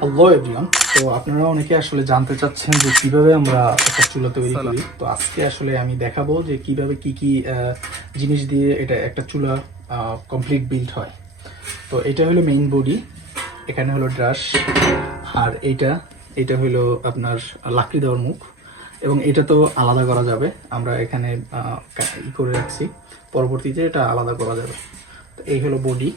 Hello everyone তো আপনারা অনেকে আসলে জানতে চাচ্ছেন যে কীভাবে আমরা একটা চুলা তৈরি করি। তো আজকে আসলে আমি দেখাবো যে কীভাবে কি কি জিনিস দিয়ে এটা একটা চুলা কমপ্লিট বিল্ড হয়। তো এটা হলো মেইন বডি এখানে হলো ড্রাশ আর এইটা এটা হলো আপনার লাকড়ি দেওয়ার মুখ। এবং এটা তো আলাদা করা যাবে আমরা এখানে ই করে রাখছি। পরবর্তীতে এটা আলাদা করা যাবে। তো এই হলো বডি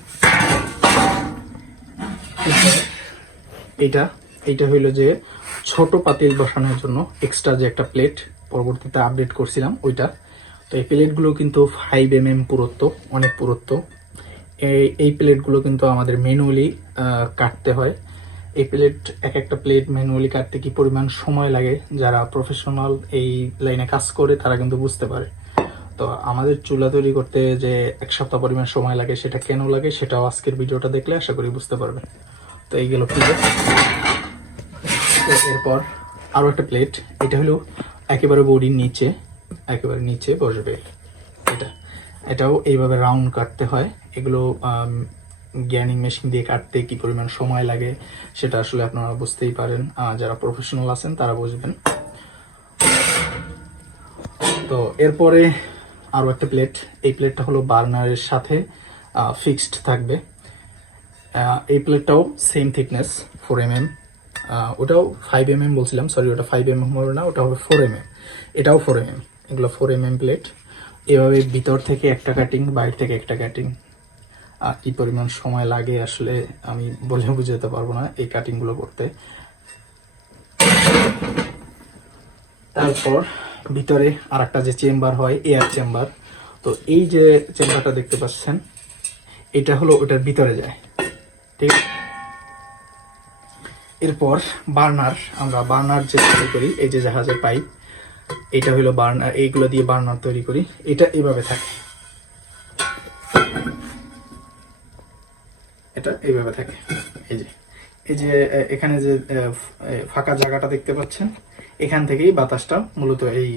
এটা এটা হইল যে ছোট পাতিল বসানোর জন্য এক্সট্রা যে একটা প্লেট পরবর্তীতে আপডেট করছিলাম ওইটা। তো এই প্লেটগুলো কিন্তু ফাইভ এম এম পুরুত্ব, অনেক পুরুত্ব। এই এই প্লেটগুলো কিন্তু আমাদের ম্যানুয়ালি কাটতে হয়। এই প্লেট এক একটা প্লেট ম্যানুয়ালি কাটতে কি পরিমাণ সময় লাগে? যারা প্রফেশনাল এই লাইনে কাজ করে, তারা কিন্তু বুঝতে পারে। তো আমাদের চুলা তৈরি করতে যে এক সপ্তাহ পরিমাণ সময় লাগে, সেটা কেন লাগে, সেটাও আজকের ভিডিওটা দেখলে আশা করি বুঝতে পারবেন। তো এই গেল এরপর আরও একটা প্লেট এটা হলো একেবারে বডির নিচে, একেবারে নিচে বসবে। এটা, এটাও এইভাবে রাউন্ড কাটতে হয়। এগুলো গ্যানিং মেশিন দিয়ে কাটতে কি পরিমাণ সময় লাগে, সেটা আসলে আপনারা বুঝতেই পারেন। যারা প্রফেশনাল আছেন, তারা বুঝবেন। তো এরপরে আরও একটা প্লেট এই প্লেটটা হলো বার্নারের সাথে ফিক্সড থাকবে। এই প্লেটটাও same thickness four M M ওটাও ফাইভ এম এম বলছিলাম সরি ওটা ফাইভ এম এম হবে না, ওটা হবে ফোর এম এম এটাও ফোর এম এম এগুলো ফোর এম এম প্লেট এভাবে ভিতর থেকে একটা কাটিং বাইরে থেকে একটা কাটিং কি পরিমাণ সময় লাগে আসলে আমি বলে বুঝাতে পারব না এই কাটিংগুলো করতে। তারপর ভিতরে আর একটা যে চেম্বার হয় এয়ার চেম্বার তো এই যে চেম্বারটা দেখতে পাচ্ছেন, এটা হলো ওটার ভিতরে যায়। ঠিক এরপর বার্নার, আমরা বার্নার যে তৈরি করি, এই যে জাহাজের পাইপ, এটা হলো বার্নার, এইগুলো দিয়ে বার্নার তৈরি করি, এটা এভাবে থাকে। এটা এইভাবে থাকে। এই যে এই যে এখানে যে ফাঁকা জায়গাটা দেখতে পাচ্ছেন, এখান থেকেই বাতাসটা মূলত এই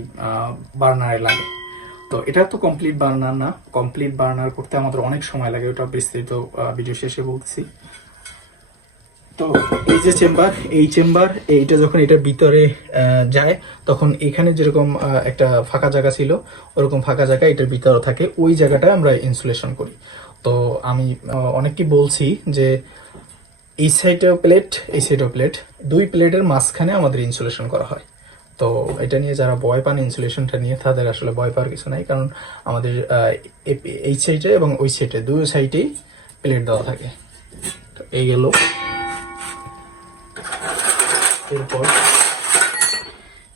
বার্নারে লাগে। তো এটা তো কমপ্লিট বার্নার না। কমপ্লিট বার্নার করতে আমাদের অনেক সময় লাগে, ওটা বিস্তারিত ভিডিও শেষে বলছি। তো এই যে চেম্বার এই চেম্বার এইটা যখন এটা ভিতরে যায়, তখন এখানে যেরকম একটা ফাঁকা জায়গা ছিল, ওরকম ফাঁকা জায়গা এটার ভিতরে থাকে। ওই জায়গাটায় আমরা ইনসুলেশন করি। তো আমি অনেককে বলছি যে এই সাইডেও প্লেট এই সাইডেও প্লেট দুই প্লেটের মাঝখানে আমাদের ইনসুলেশন করা হয়। তো এটা নিয়ে যারা ভয় পান ইনসুলেশনটা নিয়ে, তাদের আসলে ভয় পাওয়ার কিছু নাই। কারণ আমাদের এই সাইডে এবং ওই সাইডে দুই সাইডেই প্লেট দেওয়া থাকে। তো এই গেল। এরপর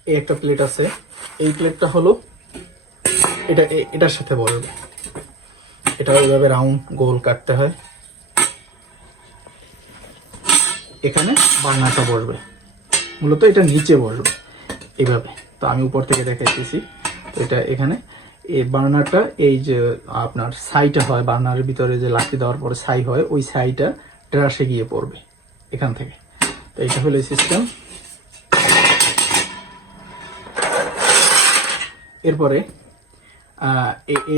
এই একটা প্লেট আছে। এই প্লেটটা হলো, এটা এটার সাথে বলবে এটা ওইভাবে রাউন্ড গোল কাটতে হয়। এখানে বার্নারটা বসবে। মূলত এটা নিচে বসবে। এইভাবে তো আমি উপর থেকে দেখাইতেছি। এটা এখানে। এই বার্নারটা, এই যে আপনার ছাইটা হয়, বার্নারের ভিতরে যে লাঠি দেওয়ার পরে ছাই হয়, ওই ছাইটা ড্রাসে গিয়ে পড়বে এখান থেকে। তো এটা হলো সিস্টেম এরপরে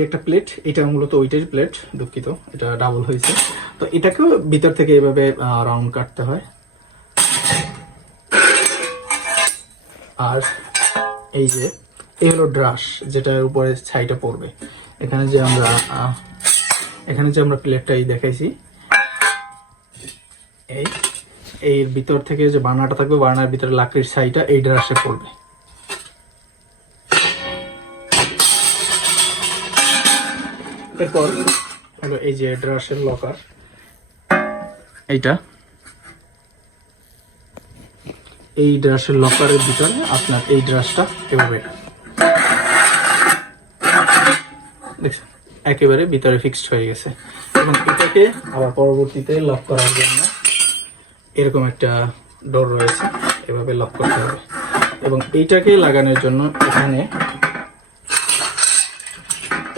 একটা প্লেট এটা মূলত ওইটাই প্লেট দুঃখিত, এটা ডাবল হয়েছে। তো এটাকেও ভিতর থেকে এভাবে রাউন্ড কাটতে হয়। আর এই যে, এই হলো ড্রাশ যেটার উপরে ছাইটা পড়বে। এখানে যে আমরা এখানে যে আমরা প্লেটটা এই দেখাইছি, এই, এর ভিতর থেকে যে বার্নারটা থাকবে বার্নার ভিতরে লাকড়ির ছাইটা এই ড্রাশে পড়বে। এরপর, হলো এই যে ড্রাসের লকার এইটা। এই ড্রাসের লকারের ভিতরে আপনার এই ড্রাসটা এভাবে। একেবারে ভিতরে ফিক্সড হয়ে গেছে। এবং এটাকে আবার পরবর্তীতে লক করার জন্য এরকম একটা ডোর রয়েছে, এভাবে লক করতে হবে। এবং এইটাকে লাগানোর জন্য এখানে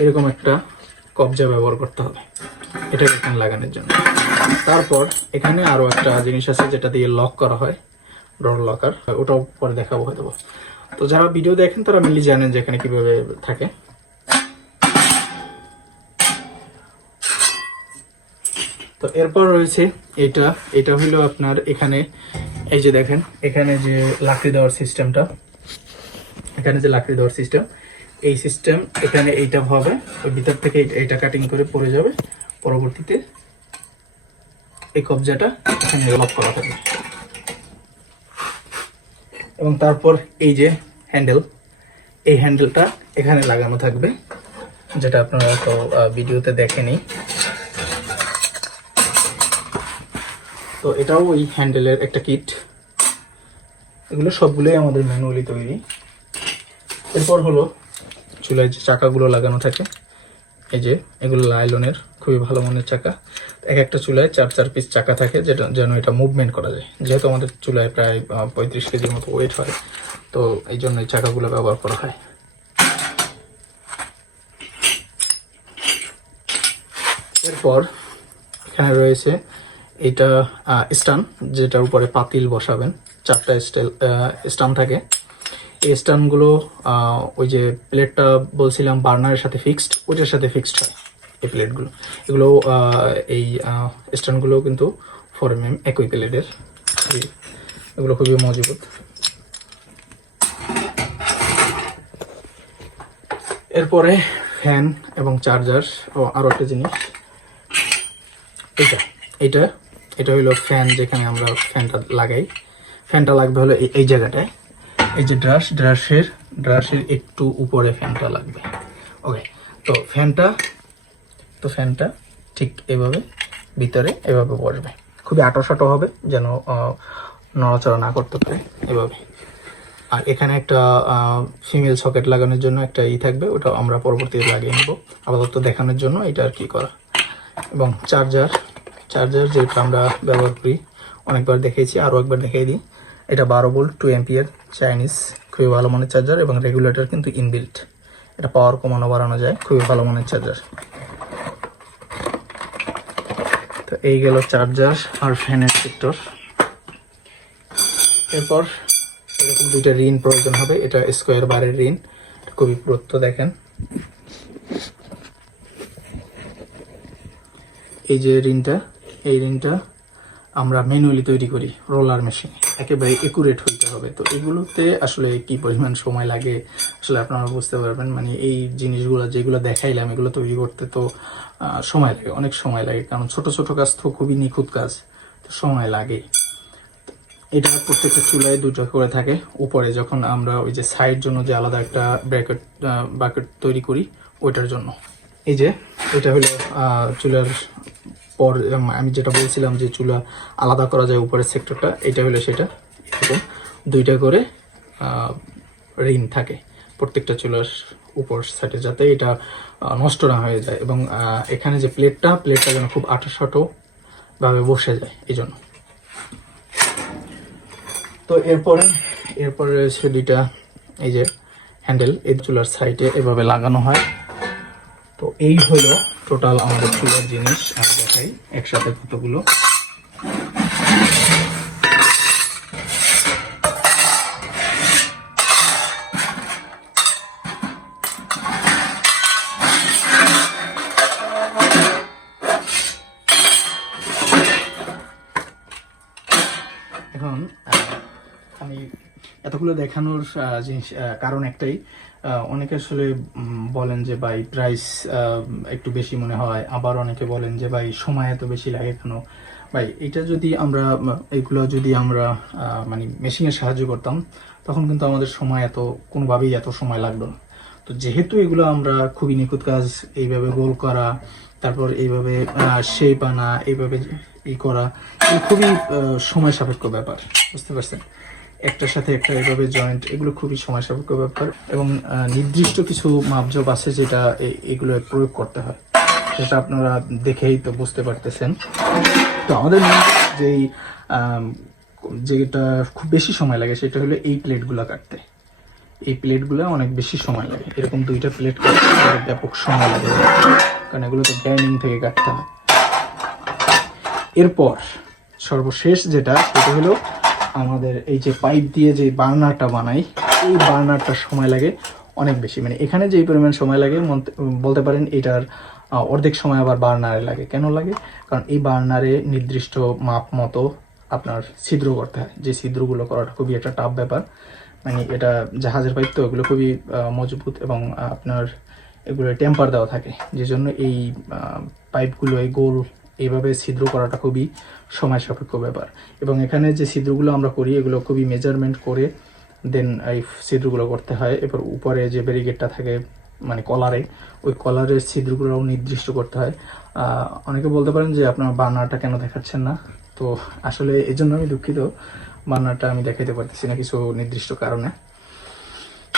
এরকম একটা কবজা ব্যবহার করতে হবে, এটাকে এখানে লাগানোর জন্য। তারপর এখানে আরও একটা জিনিস আছে যেটা দিয়ে লক করা হয়। Door locker. ওটাও পরে দেখাবো হয়তো তো যারা ভিডিও দেখেন, তারা মিলি জানেন যে এখানে কীভাবে থাকে। তো এরপর রয়েছে এটা। এটা হলো আপনার এখানে, এই যে দেখেন, এখানে যে লাকড়ি দেওয়ার সিস্টেমটা। এখানে যে লাকড়ি দেওয়ার সিস্টেম, এই সিস্টেম এখানে এইটা হবে। ওই ভিতর থেকে এইটা কাটিং করে পড়ে যাবে। পরবর্তীতে এই কবজাটা এখানে লক করা থাকবে। এবং তারপর এই যে হ্যান্ডেল এই হ্যান্ডেলটা এখানে লাগানো থাকবে, যেটা আপনারা তো ভিডিওতে দেখেনি। তো এটাও ওই হ্যান্ডেলের একটা কিট এগুলো সবগুলোই আমাদের ম্যানুয়ালি তৈরি। এরপর হলো চুলায় যে চাকাগুলো লাগানো থাকে, এই যে এগুলো লাইলনের খুবই ভালো মানের চাকা। এক একটা চুলায় চার চার পিস চাকা থাকে যেটা যেন এটা মুভমেন্ট করা যায়। যেহেতু আমাদের চুলায় প্রায় পঁয়ত্রিশ কেজির মতো ওয়েট হয়, তো এই জন্য এই চাকাগুলো ব্যবহার করা হয়। এরপর এখানে রয়েছে এটা স্টান, যেটার উপরে পাতিল বসাবেন। চারটা স্টেল স্টান থাকে। এই স্টানগুলো ওই যে প্লেটটা বলছিলাম বার্নারের সাথে ফিক্সড ওইটার সাথে ফিক্সড হয়। এই প্লেটগুলো। এগুলো এই স্টানগুলো কিন্তু ফোর এম এম একই প্লেটের। এগুলো খুবই মজবুত। এরপরে ফ্যান এবং চার্জার ও আরও একটা জিনিস। এটা এটা এটা হলো ফ্যান যেখানে আমরা ফ্যানটা লাগাই। ফ্যানটা লাগবে হলো এই- জায়গাটায়। এই যে ড্রাশ ড্রাশের ড্রাশের একটু উপরে ফ্যানটা লাগবে। ওকে তো ফ্যানটা তো ফ্যানটা ঠিক এভাবে, ভিতরে এভাবে বসবে। খুবই আটো সাটো হবে যেন নড়াচড়া না করতে পারে এভাবে। আর এখানে একটা ফিমেল সকেট লাগানোর জন্য একটা ই থাকবে, ওটা আমরা পরবর্তীতে লাগিয়ে নেব, আপাতত দেখানোর জন্য এটা আর কি করা। এবং চার্জার চার্জার যেটা আমরা ব্যবহার করি, অনেকবার দেখেছি আরও একবার দেখিয়ে দিই। এটা বারো ভোল্ট, টু এমপিয়ার চাইনিজ, খুবই ভালো মানের চার্জার এবং রেগুলেটর কিন্তু ইনবিল্ট এটা পাওয়ার কমানো বাড়ানো যায়, খুবই ভালো মানের চার্জার। তো এই গেল চার্জার আর ফ্যানের সেক্টর এরপর এরকম দুইটা রিন প্রয়োজন হবে, এটা স্কোয়ার বারের ঋণ খুবই পুরত্ব দেখেন। এই যে ঋণটা, এই ঋণটা আমরা ম্যানুয়ালি তৈরি করি, রোলার মেশিনে। একেবারে একুরেট হইতে হবে। তো এগুলোতে আসলে কি পরিমাণ সময় লাগে, আসলে আপনারা বুঝতে পারবেন। মানে এই জিনিসগুলো যেগুলো দেখাইলাম, এগুলো তৈরি করতে তো সময় লাগে, অনেক সময় লাগে। কারণ ছোট ছোট কাজ তো খুবই নিখুঁত কাজ, তো সময় লাগে। এটা প্রত্যেকটা চুলায় দুটো করে থাকে। উপরে যখন আমরা ওই যে সাইড জন্য যে আলাদা একটা ব্র্যাকেট ব্র্যাকেট তৈরি করি, ওইটার জন্য। এই যে, এটা হলো চুলার পর আমি যেটা বলছিলাম যে চুলা আলাদা করা যায় উপরের সেক্টরটা এটা হলো সেটা। এরকম দুইটা করে রিং থাকে প্রত্যেকটা চুলার উপর সাইডে যাতে এটা নষ্ট না হয়ে যায়। এবং এখানে যে প্লেটটা প্লেটটা যেন খুব আটো সাটো ভাবে বসে যায় এই জন্য তো এরপরে এরপরে রয়েছে দুইটা, এই যে হ্যান্ডেল এই চুলার সাইডে এভাবে লাগানো হয়। তো এই হলো টোটাল আমাদের চুলার জিনিস আমি দেখাই একসাথে কতগুলো এখন আমি এতগুলো দেখানোর কারণ একটাই অনেকে আসলে বলেন যে ভাই প্রাইস একটু বেশি মনে হয়। আবার অনেকে বলেন যে ভাই সময় এত বেশি লাগে কেন? ভাই, এটা যদি আমরা এগুলো যদি আমরা মানে মেশিনের সাহায্য করতাম, তখন কিন্তু আমাদের সময় এত, কোনোভাবেই এত সময় লাগতো না। তো যেহেতু এগুলো আমরা খুবই নিখুঁত কাজ, এইভাবে গোল করা, তারপর এইভাবে শেপ আনা, এইভাবে ই করা, এই খুবই সময় সাপেক্ষ ব্যাপার, বুঝতে পারছেন? একটার সাথে একটা এভাবে জয়েন্ট এগুলো খুবই সময় সাপেক্ষ ব্যাপার এবং নির্দিষ্ট কিছু মাপজোপ আছে যেটা এগুলো প্রয়োগ করতে হয়। সেটা আপনারা দেখেই তো বুঝতে পারতেছেন। তো আমাদের যেই যেটা খুব বেশি সময় লাগে সেটা হলো এই প্লেটগুলো কাটতে। এই প্লেটগুলো অনেক বেশি সময় লাগে। এরকম দুইটা প্লেট কাটতে ব্যাপক সময় লাগে। কারণ এগুলো তো গ্রাইন্ডিং থেকে কাটতে হয়। এরপর সর্বশেষ যেটা, সেটা হলো আমাদের এই যে পাইপ দিয়ে যে বার্নারটা বানাই, এই বার্নারটার সময় লাগে অনেক বেশি। মানে এখানে যেই পরিমাণ সময় লাগে বলতে পারেন এটার অর্ধেক সময় আবার বার্নারে লাগে। কেন লাগে? কারণ এই বার্নারে নির্দিষ্ট মাপ মতো আপনার ছিদ্র করতে হয়। যে ছিদ্রগুলো করাটা খুবই একটা টাফ ব্যাপার। মানে এটা জাহাজের পাইপ তো এগুলো খুবই মজবুত এবং আপনার এগুলো টেম্পার দেওয়া থাকে। যে জন্য এই পাইপগুলো এই গোল এইভাবে ছিদ্র করাটা খুবই সময় সাপেক্ষ ব্যাপার। এবং এখানে যে ছিদ্রগুলো আমরা করি, এগুলো খুবই মেজারমেন্ট করে দেন এই ছিদ্রগুলো করতে হয়। এরপর উপরে যে ব্যারিকেডটা থাকে মানে কলারে, ওই কলারের ছিদ্রগুলোও নির্দিষ্ট করতে হয়। অনেকে বলতে পারেন যে আপনার বার্নারটা কেন দেখাচ্ছেন না? তো আসলে এই জন্য আমি দুঃখিত। বার্নারটা আমি দেখাইতে পারতেছি না কিছু নির্দিষ্ট কারণে।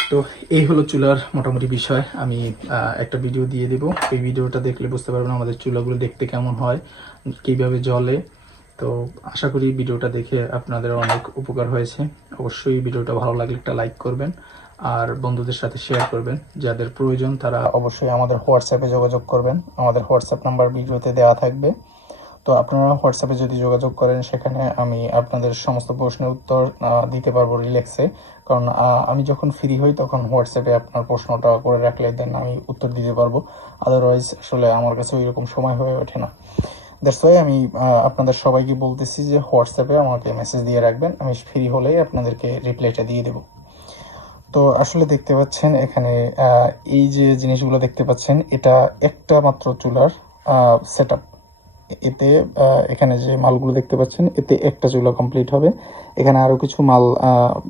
তো এই হলো চুলার মোটামুটি বিষয়। আমি একটা ভিডিও দিয়ে দেব। এই ভিডিওটা দেখলে বুঝতে পারবেন আমাদের চুলাগুলো দেখতে কেমন হয়, কীভাবে জলে তো আশা করি ভিডিওটা দেখে আপনাদের অনেক উপকার হয়েছে। অবশ্যই ভিডিওটা ভালো লাগলে একটা লাইক করবেন আর বন্ধুদের সাথে শেয়ার করবেন। যাদের প্রয়োজন তারা অবশ্যই আমাদের হোয়াটসঅ্যাপে যোগাযোগ করবেন। আমাদের হোয়াটসঅ্যাপ নাম্বার ভিডিওতে দেওয়া থাকবে। তো আপনারা হোয়াটসঅ্যাপে যদি যোগাযোগ করেন, সেখানে আমি আপনাদের সমস্ত প্রশ্নের উত্তর দিতে পারব রিল্যাক্সে কারণ আমি যখন ফ্রি হই, তখন হোয়াটসঅ্যাপে আপনার প্রশ্নটা করে রাখলে দেন আমি উত্তর দিতে পারব। আদারওয়াইজ আসলে আমার কাছে ওই রকম সময় হয়ে ওঠে না। দ্যাটস ওয়াই আমি আপনাদের সবাইকে বলতেছি যে হোয়াটসঅ্যাপে আমাকে মেসেজ দিয়ে রাখবেন। আমি ফ্রি হলেই আপনাদেরকে রিপ্লাইটা দিয়ে দেবো। তো আসলে দেখতে পাচ্ছেন এখানে এই যে জিনিসগুলো দেখতে পাচ্ছেন, এটা একটা মাত্র চুলার সেট এতে এখানে যে মালগুলো দেখতে পাচ্ছেন, এতে একটা চুলা কমপ্লিট হবে। এখানে আরও কিছু মাল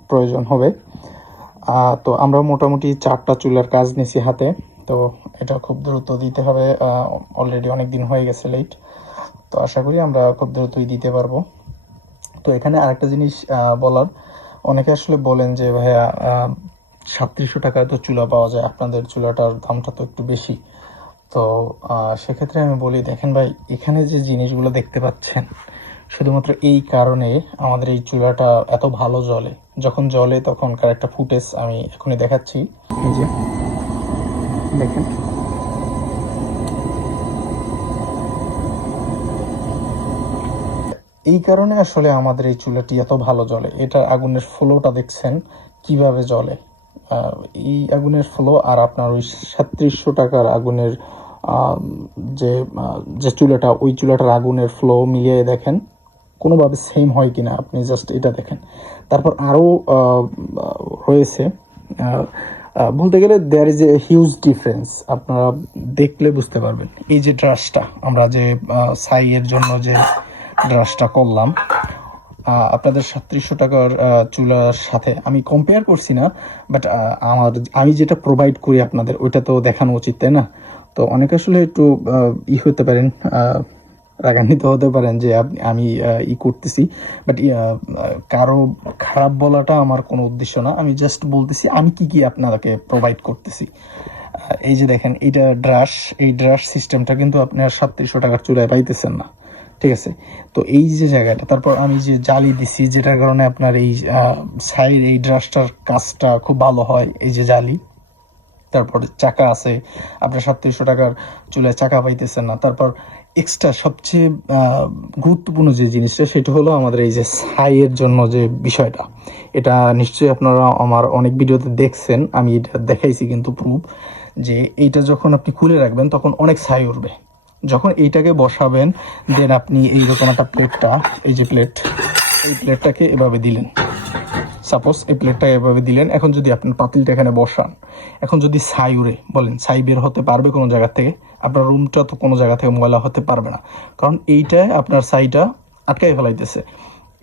প্রয়োজন হবে। তো আমরা মোটামুটি চারটা চুলার কাজ নিছি হাতে। তো এটা খুব দ্রুত দিতে হবে অলরেডি অনেক দিন হয়ে গেছে লেট তো আশা করি আমরা খুব দ্রুতই দিতে পারব। তো এখানে আরেকটা জিনিস বলার। অনেকে আসলে বলেন যে, ভাইয়া সাতত্রিশশো টাকায় তো চুলা পাওয়া যায়। আপনাদের চুলাটার দামটা তো একটু বেশি। তো সেক্ষেত্রে আমি বলি দেখেন ভাই এখানে যে জিনিসগুলো দেখতে পাচ্ছেন শুধুমাত্র এই কারণে আমাদের এই চুলাটা এত ভালো জ্বলে। যখন জ্বলে তখনকার একটা ফুটেজ আমি এখনই দেখাচ্ছি। এই যে দেখেন। এই কারণে আসলে আমাদের এই চুলাটি এত ভালো জ্বলে। এটার আগুনের ফ্লোটা দেখছেন কীভাবে আহ, এই আগুনের ফ্লো আর আপনার ওই সাতত্রিশশো টাকার আগুনের যে যে চুলাটা, ওই চুলাটার আগুনের ফ্লো মিলিয়ে দেখেন, কোনোভাবে সেম হয় কিনা, আপনি জাস্ট এটা দেখেন। তারপর আরও রয়েছে বলতে গেলে there is a huge difference আপনারা দেখলে বুঝতে পারবেন। এই যে ড্রাসটা আমরা যে সাইয়ের জন্য যে ড্রাসটা করলাম আপনাদের সাতত্রিশশো টাকার চুলার সাথে আমি কম্পেয়ার করছি না বাট আমার, আমি যেটা প্রোভাইড করি আপনাদের, ওইটা তো দেখানো উচিত, তাই না? তো অনেক আসলে একটু ই হতে পারেন রাগান্বিত হতে পারেন যে আপনি, আমি ই করতেছি। বাট কারও খারাপ বলাটা আমার কোনো উদ্দেশ্য না। আমি জাস্ট বলতেছি, আমি কি কি আপনাদেরকে প্রোভাইড করতেছি। এই যে দেখেন, এইটা ড্রাশ এই ড্রাশ সিস্টেমটা কিন্তু আপনার সাতত্রিশশো টাকার চুলায় পাইতেছেন না। ঠিক আছে? তো এই যে জায়গাটা, তারপর আমি যে জালি দিছি, যেটার কারণে আপনার এই সাইড এই ড্রাসটার কাজটা খুব ভালো হয়, এই যে জালি। তারপর চাকা আছে, আপনার সাতত্রিশশো টাকার চুলায় চাকা পাইতেছেন না। তারপর এক্সট্রা সবচেয়ে গুরুত্বপূর্ণ যে জিনিসটা, সেটা হলো আমাদের এই যে ছাইয়ের জন্য যে বিষয়টা। এটা নিশ্চয়ই আপনারা আমার অনেক ভিডিওতে দেখছেন, আমি এটা দেখাইছি কিন্তু প্রুফ যে এইটা যখন আপনি খুলে রাখবেন, তখন অনেক ছাই উঠবে যখন এইটাকে বসাবেন দেন আপনি এইরকম একটা প্লেটটা এই যে প্লেট এই প্লেটটাকে এভাবে দিলেন। সাপোজ এই প্লেটটা এভাবে দিলেন, এখন যদি আপনি পাতিলটা এখানে বসান, এখন যদি ছাই উড়ে, বলেন ছাই বের হতে পারবে কোনো জায়গা থেকে, আপনার রুমটা তো কোনো জায়গা থেকে ময়লা হতে পারবে না। কারণ এইটায় আপনার ছাইটা আটকাই ফেলাইতেছে।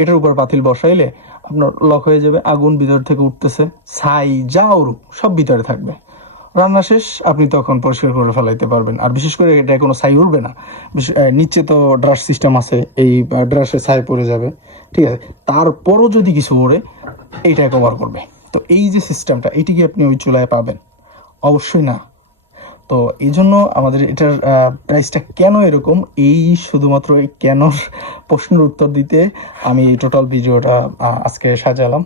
এটার উপর পাতিল বসাইলে আপনার লক হয়ে যাবে, আগুন ভিতর থেকে উঠতেছে, ছাই যা উড়ুক, সব ভিতরে থাকবে। রান্না শেষ, আপনি তখন পরিষ্কার করে ফেলাইতে পারবেন। আর বিশেষ করে এটা কোনো ছাই উঠবে না। নিচে তো ড্রাস সিস্টেম আছে, এই ড্রাসে ছাই পড়ে যাবে। ঠিক আছে? তারপরও যদি কিছু ওড়ে এইটা কভার করবে। তো এই যে সিস্টেমটা এটি কি আপনি ওই চুলায় পাবেন? অবশ্যই না। তো এই জন্য আমাদের এটার প্রাইসটা কেন এরকম? এই শুধুমাত্র এই কেনর প্রশ্নের উত্তর দিতে আমি টোটাল ভিডিওটা আজকে সাজালাম।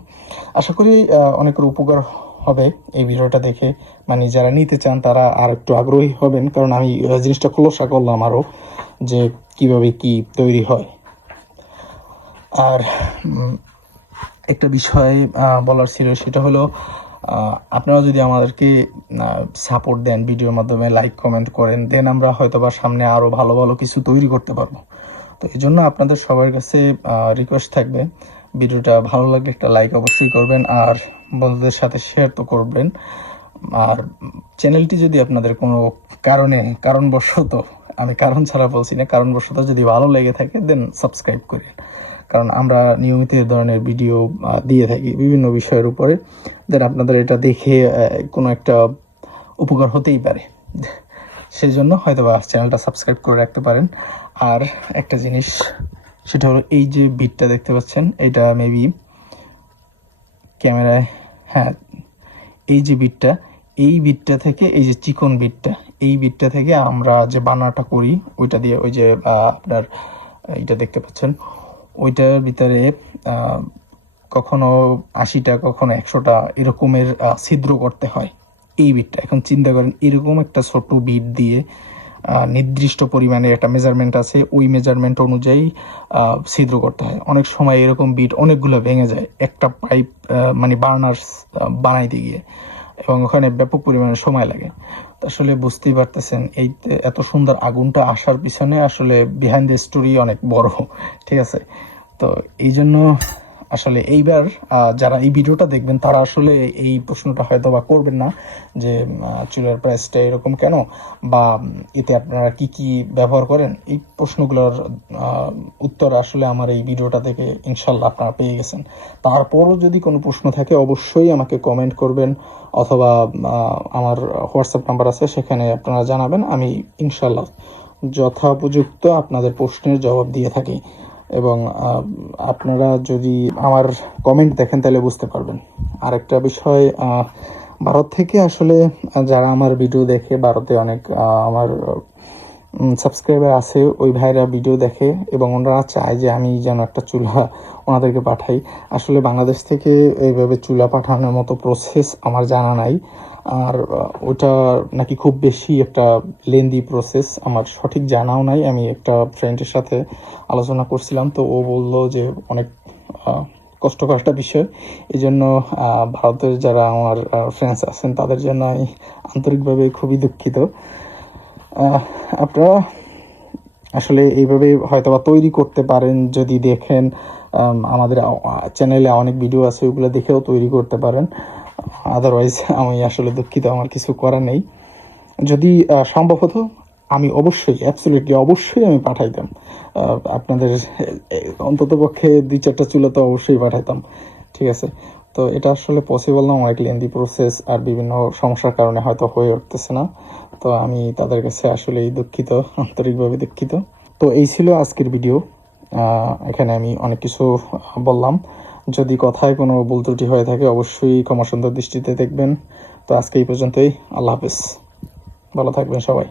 আশা করি অনেকের উপকার হবে এই ভিডিওটা দেখে। মানে যারা নিতে চান, তারা আর একটু আগ্রহী হবেন, কারণ আমি জিনিসটা খোলসা করলাম আরও যে কীভাবে কি তৈরি হয়। আর একটা বিষয় বলার ছিল, সেটা হলো আপনারা যদি আমাদেরকে সাপোর্ট দেন ভিডিওর মাধ্যমে লাইক কমেন্ট করেন দেন আমরা হয়তো বা সামনে আরও ভালো ভালো কিছু তৈরি করতে পারব। তো এই জন্য আপনাদের সবার কাছে রিকোয়েস্ট থাকবে। ভিডিওটা ভালো লাগলে একটা লাইক অবশ্যই করবেন, আর বন্ধুদের সাথে শেয়ার তো করবেন। আর চ্যানেলটি যদি আপনাদের কোনো কারণে, কারণবশত, আমি কারণ ছাড়া বলছি না, কারণবশত যদি ভালো লেগে থাকে দেন সাবস্ক্রাইব করেন। কারণ আমরা নিয়মিত এই ধরনের ভিডিও দিয়ে থাকি বিভিন্ন বিষয়ের উপরে, দেন আপনাদের এটা দেখে কোনো একটা উপকার হতেই পারে। সেই জন্য হয়তো বা চ্যানেলটা সাবস্ক্রাইব করে রাখতে পারেন। আর একটা জিনিস, সেটা হলো এই যে বিটটা দেখতে পাচ্ছেন, এটা মেবি ক্যামেরায় হ্যাঁ এই যে বিটটা এই বিটটা থেকে এই যে চিকন বিটটা এই বিটটা থেকে আমরা যে বানাটা করি, ওইটা দিয়ে ওই যে আপনার, এইটা দেখতে পাচ্ছেন ওইটার ভিতরে কখনো আশিটা, কখনো একশোটা এরকমের ছিদ্র করতে হয়। এই বিটটা। এখন চিন্তা করেন, এরকম একটা ছোট বিট দিয়ে নির্দিষ্ট পরিমাণে একটা মেজারমেন্ট আছে, ওই মেজারমেন্ট অনুযায়ী ছিদ্র করতে হয়। অনেক সময় এরকম বিট অনেকগুলো ভেঙে যায়, একটা পাইপ মানে বার্নার বানাইতে গিয়ে। এবং ওখানে ব্যাপক পরিমাণে সময় লাগে। আসলে বুঝতেই পারতেছেন, এই এত সুন্দর আগুনটা আসার পিছনে আসলে বিহাইন্ড দ্য স্টোরি অনেক বড়, ঠিক আছে? তো এই জন্য আসলে এইবার যারা এই ভিডিওটা দেখবেন, তারা আসলে এই প্রশ্নটা হয়তো বা করবেন না যে চুলার প্রাইসটা এরকম কেন? বা, এতে আপনারা কি কি ব্যবহার করেন? এই প্রশ্নগুলোর উত্তর আসলে আমার এই ভিডিওটা থেকে ইনশাল্লাহ আপনারা পেয়ে গেছেন। তারপরও যদি কোনো প্রশ্ন থাকে, অবশ্যই আমাকে কমেন্ট করবেন অথবা আমার হোয়াটসঅ্যাপ নাম্বার আছে, সেখানে আপনারা জানাবেন। আমি ইনশাল্লাহ যথোপযুক্ত আপনাদের প্রশ্নের জবাব দিয়ে থাকি। এবং আপনারা যদি আমার কমেন্ট দেখেন তাহলে বুঝতে পারবেন। আরেকটা বিষয় ভারত থেকে আসলে যারা আমার ভিডিও দেখে, ভারতে অনেক আমার সাবস্ক্রাইবার আছে, ওই ভাইরা ভিডিও দেখে এবং ওনারা চায় যে আমি যেন একটা চুলা ওনাদেরকে পাঠাই। আসলে বাংলাদেশ থেকে এইভাবে চুলা পাঠানোর মতো প্রসেস আমার জানা নাই। আর ওটা নাকি খুব বেশি একটা লেন্দি প্রসেস আমার সঠিক জানাও নাই। আমি একটা ফ্রেন্ডের সাথে আলোচনা করছিলাম, তো ও বলল যে অনেক কষ্টকর একটা বিষয়। এই জন্য ভারতের যারা আমার ফ্রেন্ডস আছেন, তাদের জন্য আমি আন্তরিকভাবে খুবই দুঃখিত। আপনারা আসলে এইভাবে হয়তোবা তৈরি করতে পারেন যদি দেখেন। আমাদের চ্যানেলে অনেক ভিডিও আছে, ওইগুলো দেখেও তৈরি করতে পারেন। আদারওয়াইজ আমি আসলে দুঃখিত, আমার কিছু করার নেই। যদি সম্ভব হতো, আমি অবশ্যই অ্যাবসলিউটলি অবশ্যই আমি পাঠাইতাম। আপনাদের অন্তত পক্ষে দুই চারটা চুলা তো অবশ্যই পাঠাইতাম। ঠিক আছে? তো এটা আসলে পসিবল না অনেক লেন্দি প্রসেস আর বিভিন্ন সমস্যার কারণে হয়তো হয়ে উঠতেছে না। তো আমি তাদের কাছে আসলেই দুঃখিত, আন্তরিকভাবে দুঃখিত। তো এই ছিল আজকের ভিডিও এখানে আমি অনেক কিছু বললাম। যদি কথায় কোনো ভুল ত্রুটি হয়ে থাকে, অবশ্যই ক্ষমা সুন্দর দৃষ্টিতে দেখবেন। তো আজকে এই পর্যন্তই। আল্লাহ হাফেজ। ভালো থাকবেন সবাই।